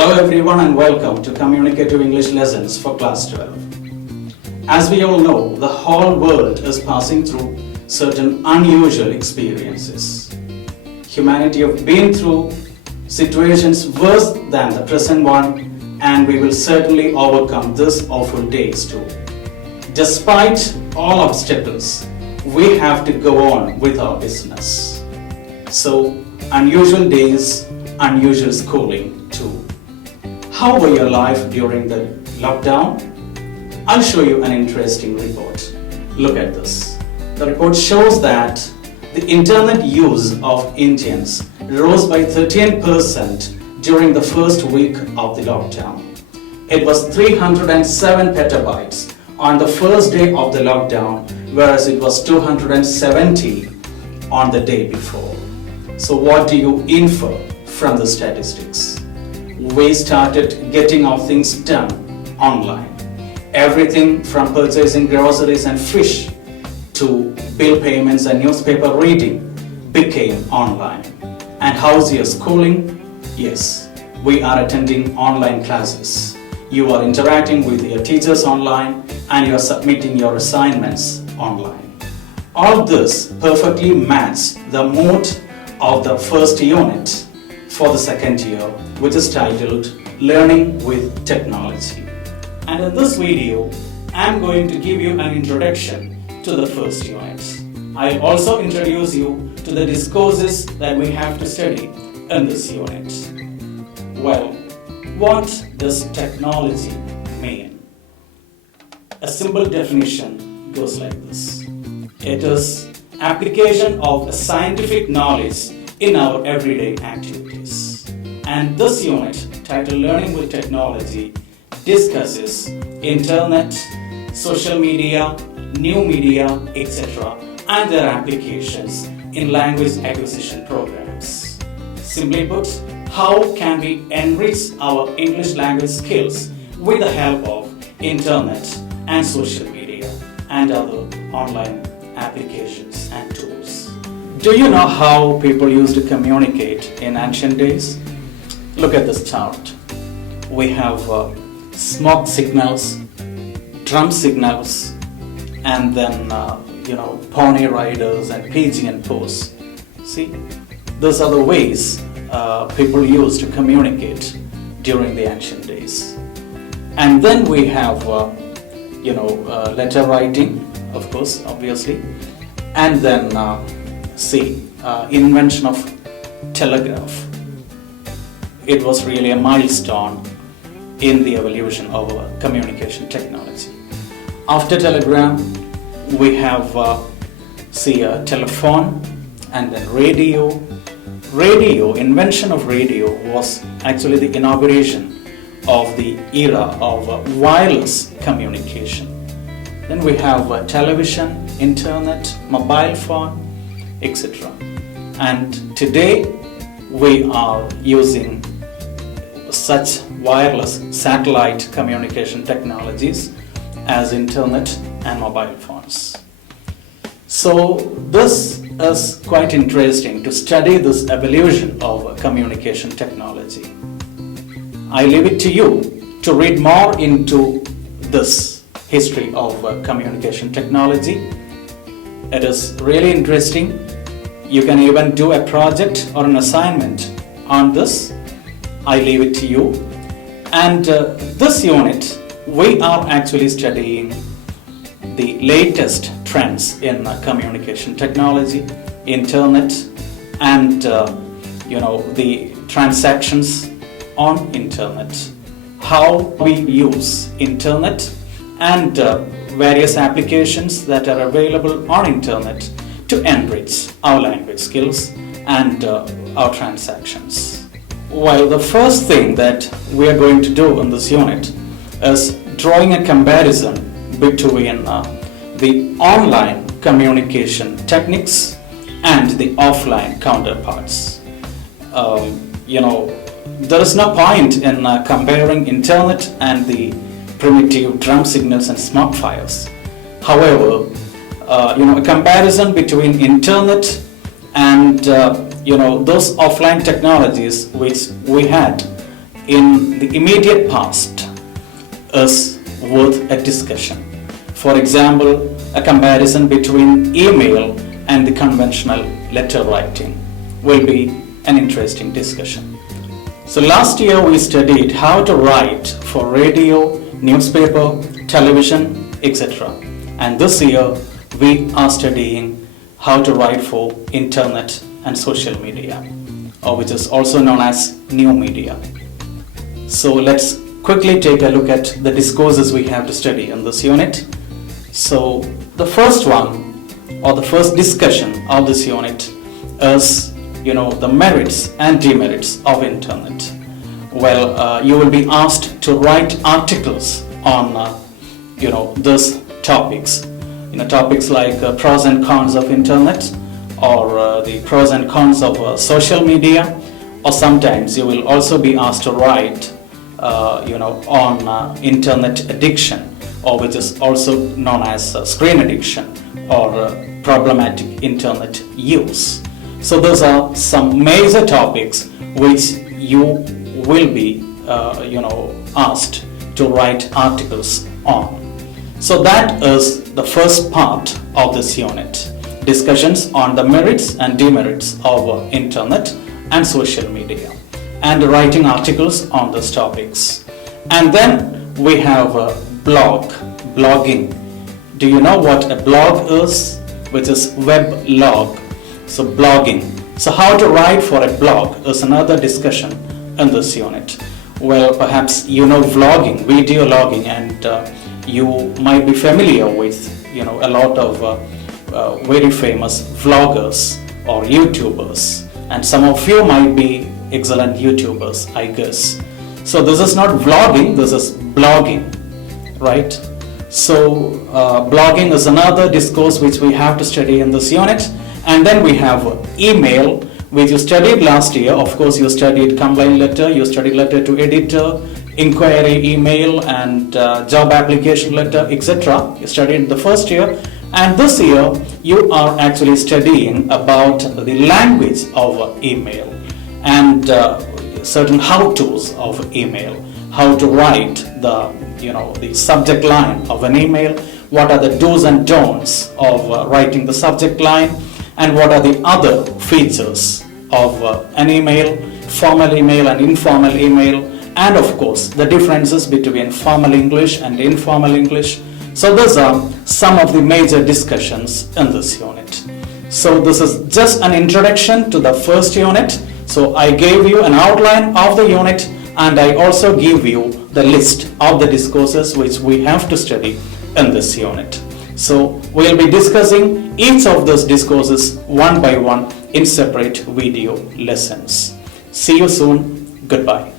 Hello everyone and welcome to Communicative English Lessons for Class 12. As we all know, the whole world is passing through certain unusual experiences. Humanity have been through situations worse than the present one, and we will certainly overcome these awful days too. Despite all obstacles, we have to go on with our business. So, unusual days, unusual schooling too. How were your life during the lockdown? I'll show you an interesting report. Look at this. The report shows that the internet use of Indians rose by 13% during the first week of the lockdown. It was 307 petabytes on the first day of the lockdown, whereas it was 270 on the day before. So what do you infer from the statistics? We started getting our things done online. Everything from purchasing groceries and fish to bill payments and newspaper reading became online. And how's your schooling? Yes, we are attending online classes. You are interacting with your teachers online and you are submitting your assignments online. All this perfectly matches the mood of the first unit for the second year, which is titled Learning with Technology. And in this video, I'm going to give you an introduction to the first unit. I'll also introduce you to the discourses that we have to study in this unit. Well, what does technology mean? A simple definition goes like this. It is application of a scientific knowledge in our everyday activities. And this unit, titled Learning with Technology, discusses internet, social media, new media, etc. and their applications in language acquisition programs. Simply put, how can we enrich our English language skills with the help of internet and social media and other online applications and tools. Do you know how people used to communicate in ancient days? Look at this chart. We have smoke signals, drum signals, and then pony riders and pigeon posts. See, those are the ways people used to communicate during the ancient days. And then we have letter writing, of course, obviously, and then invention of telegraph. It was really a milestone in the evolution of our communication technology. After telegram, we have a telephone and then radio. Radio, invention of radio was actually the inauguration of the era of wireless communication. Then we have television, internet, mobile phone, etc. And today we are using such wireless satellite communication technologies as internet and mobile phones. So this is quite interesting to study this evolution of communication technology. I leave it to you to read more into this history of communication technology. It is really interesting. You can even do a project or an assignment on this. I leave it to you. And this unit, we are actually studying the latest trends in communication technology, internet, and the transactions on internet, how we use internet and various applications that are available on internet to enrich our language skills and our transactions. Well, the first thing that we are going to do in this unit is drawing a comparison between the online communication techniques and the offline counterparts. There is no point in comparing internet and the primitive drum signals and smoke fires. However, a comparison between internet and those offline technologies which we had in the immediate past is worth a discussion. For example, a comparison between email and the conventional letter writing will be an interesting discussion. So last year we studied how to write for radio, newspaper, television, etc. And this year we are studying how to write for internet and social media, or which is also known as new media. So let's quickly take a look at the discourses we have to study in this unit. So the first one, or the first discussion of this unit is the merits and demerits of internet. Well, you will be asked to write articles on these topics. Topics like pros and cons of internet, or the pros and cons of social media, or sometimes you will also be asked to write on internet addiction, or which is also known as screen addiction, or problematic internet use. So those are some major topics which you will be asked to write articles on. So that is the first part of this unit, discussions on the merits and demerits of internet and social media, and writing articles on those topics. And then we have blogging. Do you know what a blog is? Which is web log. So blogging. So how to write for a blog is another discussion in this unit. Well, perhaps vlogging, video logging, and you might be familiar with a lot of very famous vloggers or YouTubers, and some of you might be excellent YouTubers, I guess. So this is not vlogging, this is blogging, right? So blogging is another discourse which we have to study in this unit. And then we have email, which you studied last year. Of course, you studied complaint letter, you studied letter to editor, inquiry email, and job application letter, etc. You studied the first year. And this year, you are actually studying about the language of email and certain how-tos of email, how to write the subject line of an email, what are the do's and don'ts of writing the subject line, and what are the other features of an email, formal email and informal email, and of course the differences between formal English and informal English. So these are some of the major discussions in this unit. So this is just an introduction to the first unit. So I gave you an outline of the unit, and I also give you the list of the discourses which we have to study in this unit. So we'll be discussing each of those discourses one by one in separate video lessons. See you soon. Goodbye.